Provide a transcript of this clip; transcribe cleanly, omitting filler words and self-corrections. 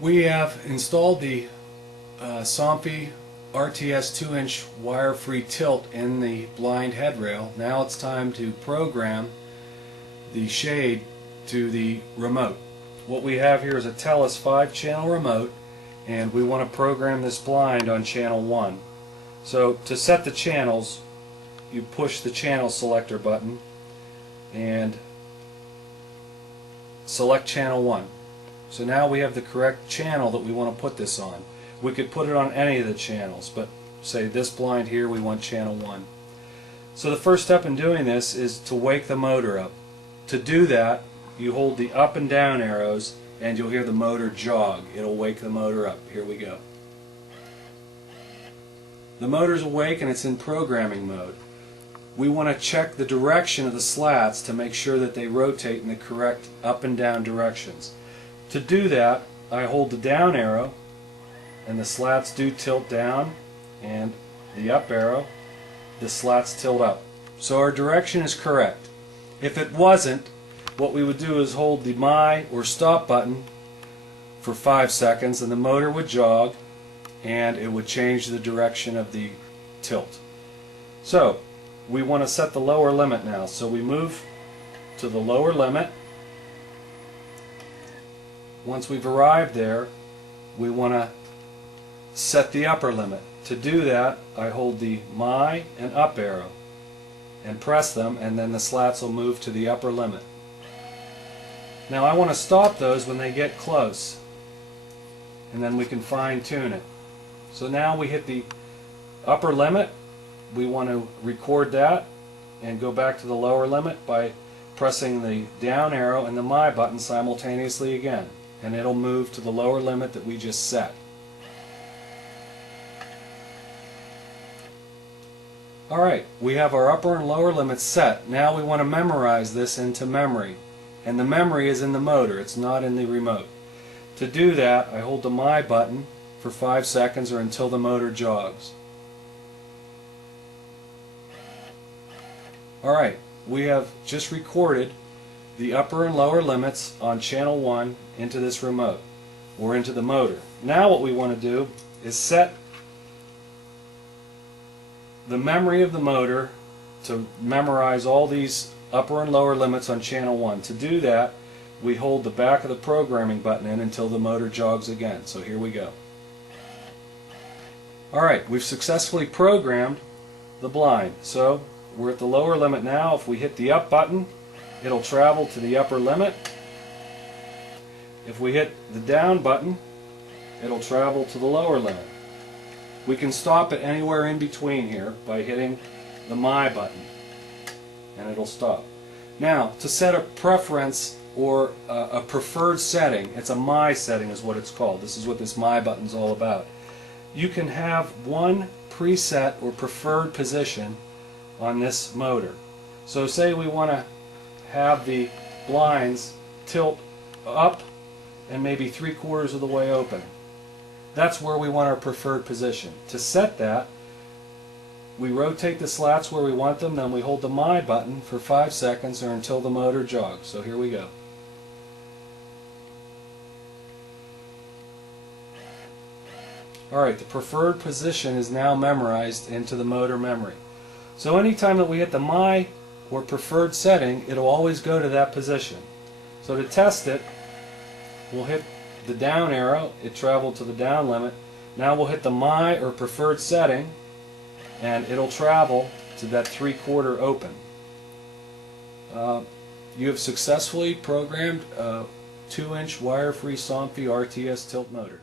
We have installed the Somfy-RTS 2-inch wire-free tilt in the blind headrail. Now it's time to program the shade to the remote. What we have here is a TELUS 5-channel remote, and we want to program this blind on channel 1. So to set the channels, you push the channel selector button and select channel 1. So now we have the correct channel that we want to put this on. We could put it on any of the channels, but say this blind here, we want channel 1. So the first step in doing this is to wake the motor up. To do that, you hold the up and down arrows and you'll hear the motor jog. It'll wake the motor up. Here we go. The motor's awake and it's in programming mode. We want to check the direction of the slats to make sure that they rotate in the correct up and down directions. To do that, I hold the down arrow and the slats do tilt down, and the up arrow, the slats tilt up. So our direction is correct. If it wasn't, what we would do is hold the my or stop button for 5 seconds and the motor would jog and it would change the direction of the tilt. So we want to set the lower limit now. So we move to the lower limit. Once we've arrived there, we want to set the upper limit. To do that, I hold the my and up arrow and press them, and then the slats will move to the upper limit. Now I want to stop those when they get close, and then we can fine tune it. So now we hit the upper limit. We want to record that and go back to the lower limit by pressing the down arrow and the my button simultaneously again, and it'll move to the lower limit that we just set. Alright, we have our upper and lower limits set. Now we want to memorize this into memory, and the memory is in the motor, it's not in the remote. To do that, I hold the my button for 5 seconds or until the motor jogs. Alright, we have just recorded the upper and lower limits on channel 1 into this remote, or into the motor. Now what we want to do is set the memory of the motor to memorize all these upper and lower limits on channel 1. To do that, we hold the back of the programming button in until the motor jogs again. So here we go. Alright, we've successfully programmed the blind. So we're at the lower limit now. If we hit the up button, it'll travel to the upper limit. If we hit the down button, it'll travel to the lower limit. We can stop it anywhere in between here by hitting the my button, and it'll stop. Now, to set a preference or a preferred setting, it's a my setting is what it's called. This is what this my button is all about. You can have one preset or preferred position on this motor. So say we want to have the blinds tilt up and maybe 3/4 of the way open. That's where we want our preferred position. To set that, we rotate the slats where we want them, then we hold the my button for 5 seconds or until the motor jogs. So here we go. Alright, the preferred position is now memorized into the motor memory. So anytime that we hit the my or preferred setting, it'll always go to that position. So to test it, we'll hit the down arrow, it traveled to the down limit. Now we'll hit the my or preferred setting and it'll travel to that 3/4 open. You have successfully programmed a 2-inch wire-free Somfy RTS tilt motor.